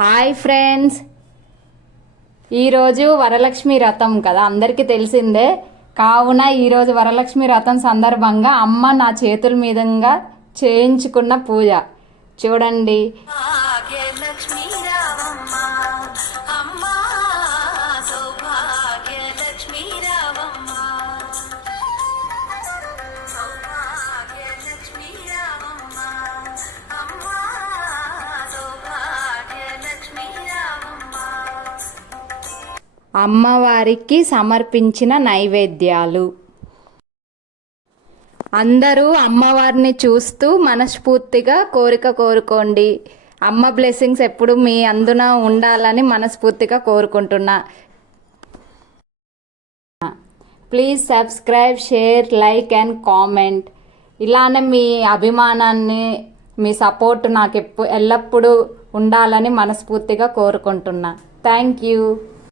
Hi friends, ఈరోజు వరలక్ష్మి వ్రతం కదా, అందరికీ తెలిసిందే. కావున ఈరోజు వరలక్ష్మి వ్రతం సందర్భంగా అమ్మ నా చేతుల మీదుగా చేయించుకున్న పూజ చూడండి. అమ్మవారికి సమర్పించిన నైవేద్యాలు. అందరూ అమ్మవారిని చూస్తూ మనస్ఫూర్తిగా కోరిక కోరుకోండి. అమ్మ బ్లెస్సింగ్స్ ఎప్పుడు మీ అందున ఉండాలని మనస్ఫూర్తిగా కోరుకుంటున్నా. Please subscribe, share, like and comment. ఇలానే మీ అభిమానాన్ని, మీ సపోర్ట్ నాకు ఎల్లప్పుడూ ఉండాలని మనస్ఫూర్తిగా కోరుకుంటున్నా. Thank you.